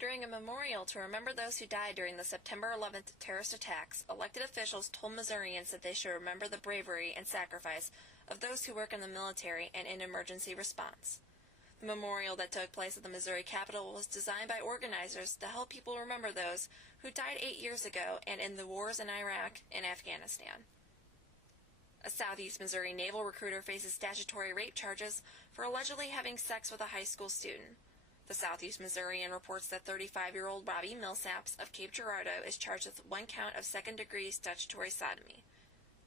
During a memorial to remember those who died during the September 11th terrorist attacks, elected officials told Missourians that they should remember the bravery and sacrifice of those who work in the military and in emergency response. The memorial that took place at the Missouri Capitol was designed by organizers to help people remember those who died 8 years ago and in the wars in Iraq and Afghanistan. A Southeast Missouri naval recruiter faces statutory rape charges for allegedly having sex with a high school student. The Southeast Missourian reports that 35-year-old Robbie Millsaps of Cape Girardeau is charged with 1 count of second-degree statutory sodomy.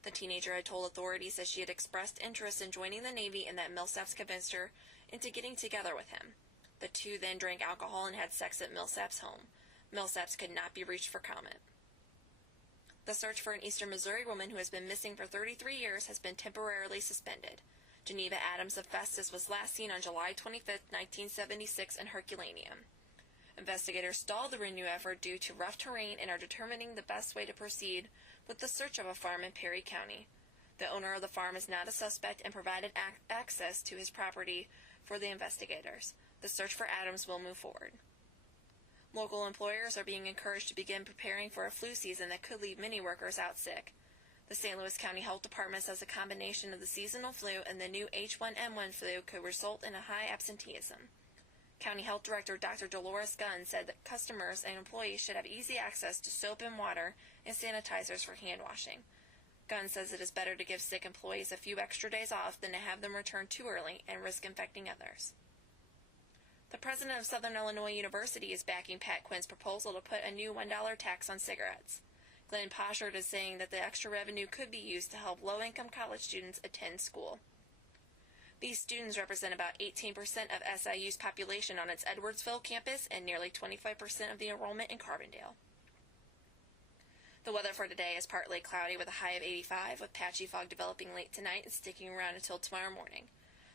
The teenager had told authorities that she had expressed interest in joining the Navy and that Millsaps convinced her into getting together with him. The two then drank alcohol and had sex at Millsaps' home. Millsaps could not be reached for comment. The search for an eastern Missouri woman who has been missing for 33 years has been temporarily suspended. Geneva Adams of Festus was last seen on July 25, 1976 in Herculaneum. Investigators stalled the renewed effort due to rough terrain and are determining the best way to proceed with the search of a farm in Perry County. The owner of the farm is not a suspect and provided access to his property for the investigators. The search for Adams will move forward. Local employers are being encouraged to begin preparing for a flu season that could leave many workers out sick. The St. Louis County Health Department says a combination of the seasonal flu and the new H1N1 flu could result in a high absenteeism. County Health Director Dr. Dolores Gunn said that customers and employees should have easy access to soap and water and sanitizers for hand washing. Gunn says it is better to give sick employees a few extra days off than to have them return too early and risk infecting others. The president of Southern Illinois University is backing Pat Quinn's proposal to put a new $1 tax on cigarettes. Glenn Poshard is saying that the extra revenue could be used to help low-income college students attend school. These students represent about 18% of SIU's population on its Edwardsville campus and nearly 25% of the enrollment in Carbondale. The weather for today is partly cloudy with a high of 85, with patchy fog developing late tonight and sticking around until tomorrow morning.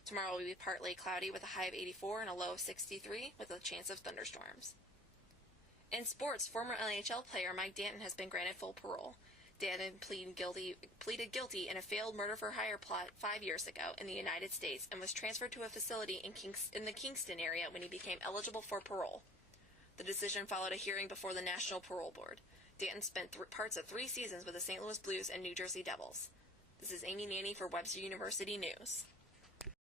Tomorrow will be partly cloudy with a high of 84 and a low of 63, with a chance of thunderstorms. In sports, former NHL player Mike Danton has been granted full parole. Danton pleaded guilty in a failed murder-for-hire plot 5 years ago in the United States and was transferred to a facility in the Kingston area when he became eligible for parole. The decision followed a hearing before the National Parole Board. Danton spent parts of 3 seasons with the St. Louis Blues and New Jersey Devils. This is Amy Nanny for Webster University News.